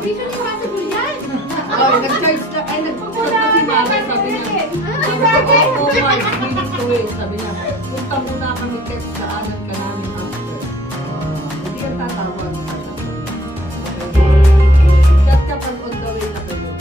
Mission impossible yan! Ay, nag-charge na, ay, nag-charge na si Mami, sabi niya. Oh, Mark, willing to wait, sabi niya. Punta muna kami text sa anan ka namin after. Hindi yan tatawag. Chat ka pag on the way na kayo.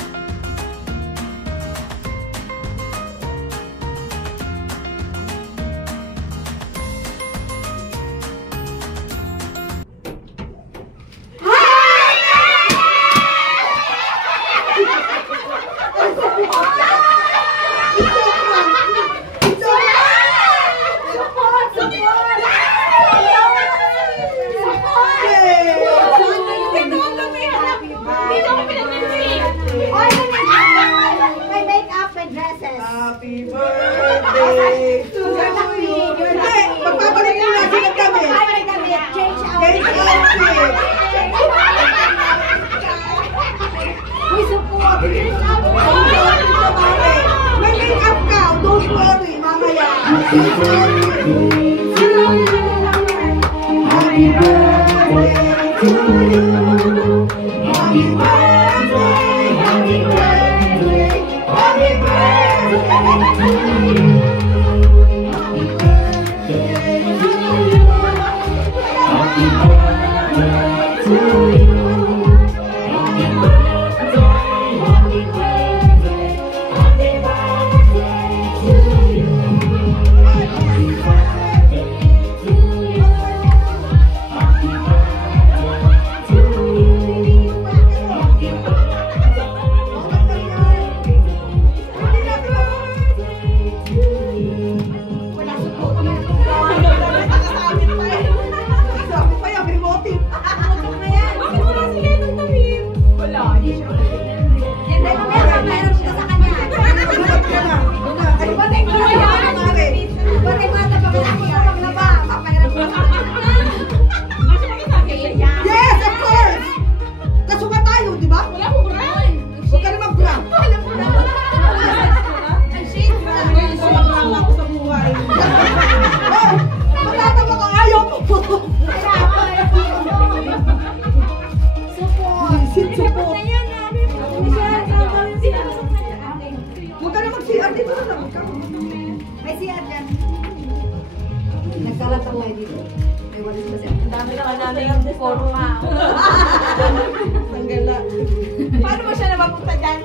Paano mo siya napapunta dyan?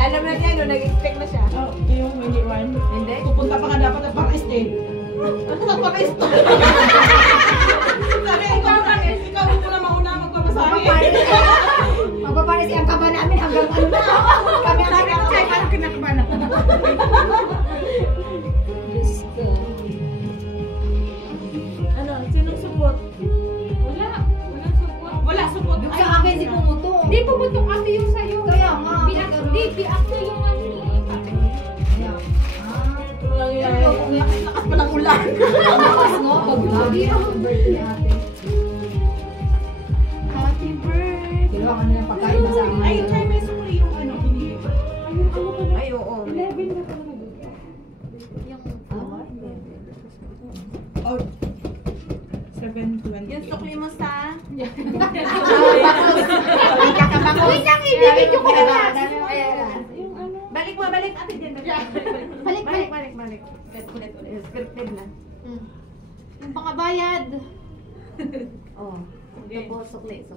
Alam na niya, no? Nag-expect na siya. Oh, yung hindi one. Hindi? Pupunta pa nga dapat at pang-stay. Pang-stay. Sabi, ikaw muna mauna magpamasahe. Magpaparisi ang kaba namin hanggang ano na. Kami ang kinakabay. Paano kinakabahan ako? Diyos ko. Ano? Sinong support? Wala. Walang support. Wala support. Yung sa akin, di pumuto. Di pumuto kasi yung sa'yo. Kaya nga. Di-acto yung ano eh. Kaya. Lakas pa ng ulan. Lakas no? Pag-lagi ang birthday ate. Happy birthday. Ginawa ka nilang pagkain sa akin. Ay, try may sumuli yung ano. Hindi. Ay, oo. 11 na pala. Yung Oh. 7:20. Yung sukli mo sa... Wait lang, i-video ko na lang. Balik mo, balik. Ate, dyan. Balik. Balik. Ulit. Scripted na. Yung pangabayad. Oh. Tapos, sukli.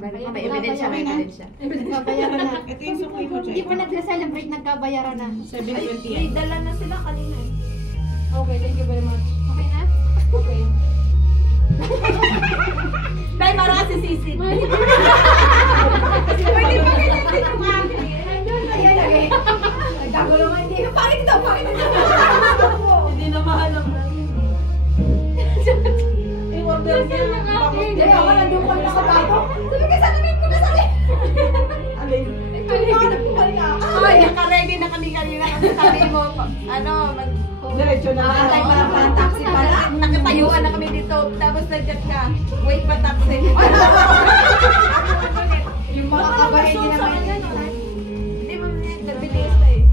Balik mo, may ebidensya. Nagkabayaran na. Ito yung sukli mo, Hindi pa nag-celebrate, nagkabayaran na. 7:20 Ay, yan. dala na sila kanina eh. Okay, thank you very much. Okay na? Okay. Dahil parang kasi sisid. Pwede pa ganyan din ang mami. Ayan. Nagkagulo nga hindi. Pangit ito. Hindi na mahanap na. I-order niya. Hindi ako nandun ko na kabato. Sabi ka, salunin ko na sabi. Alin? Pangarap ko kanina. Ay, naka-ready na kami kanina kasi sabi mo, Diretso na. antay pa lang pala taxi pala. Nakatayuan na kami dito. Tapos nag-chat ka, wait pa taxi. Yung mga kabahay din naman. Hindi mo nagbilis na eh.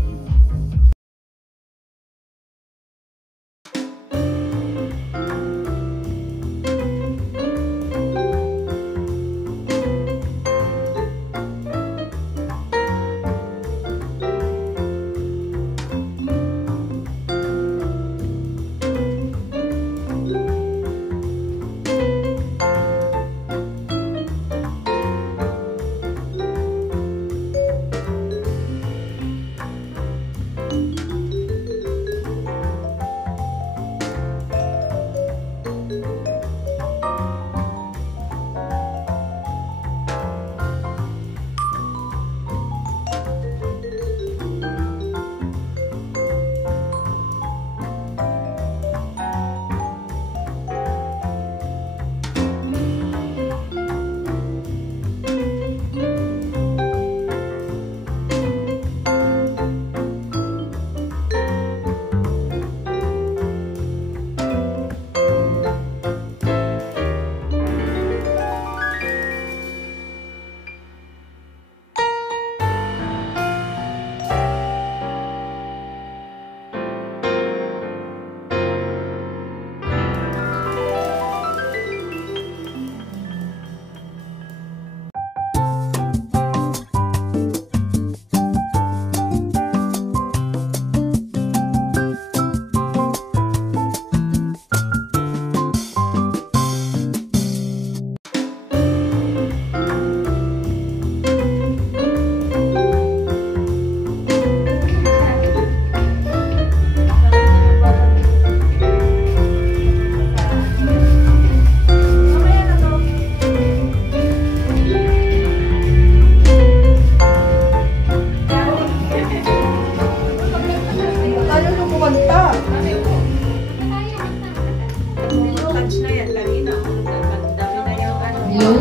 Go.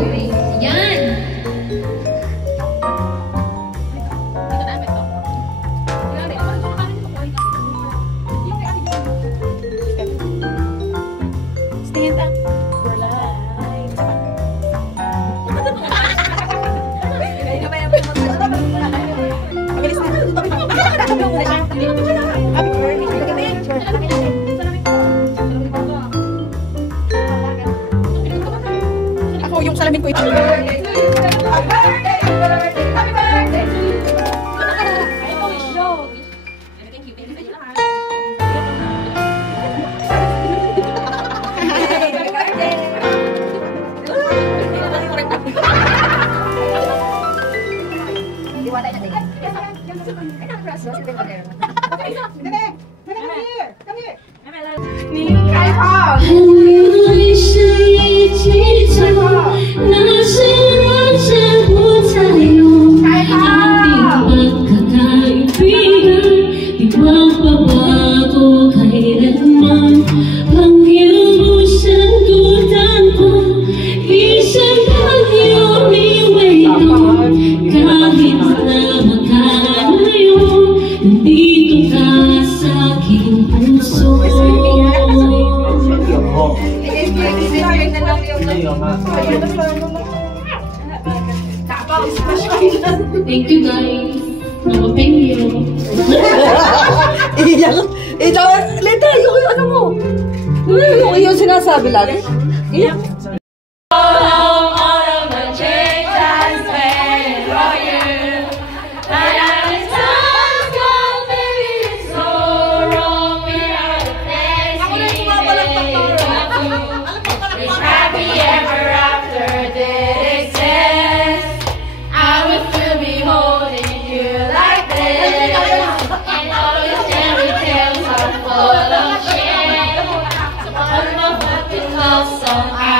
Yan. Stand up. Mabilis na. Happy birthday. Ako yung salamin ko ito. Happy birthday! Happy birthday! Thank you guys. Nakapeng yun. Iyak. Ito, Lita, yung ano mo. Yung sinasabi lagi. Iyak. Song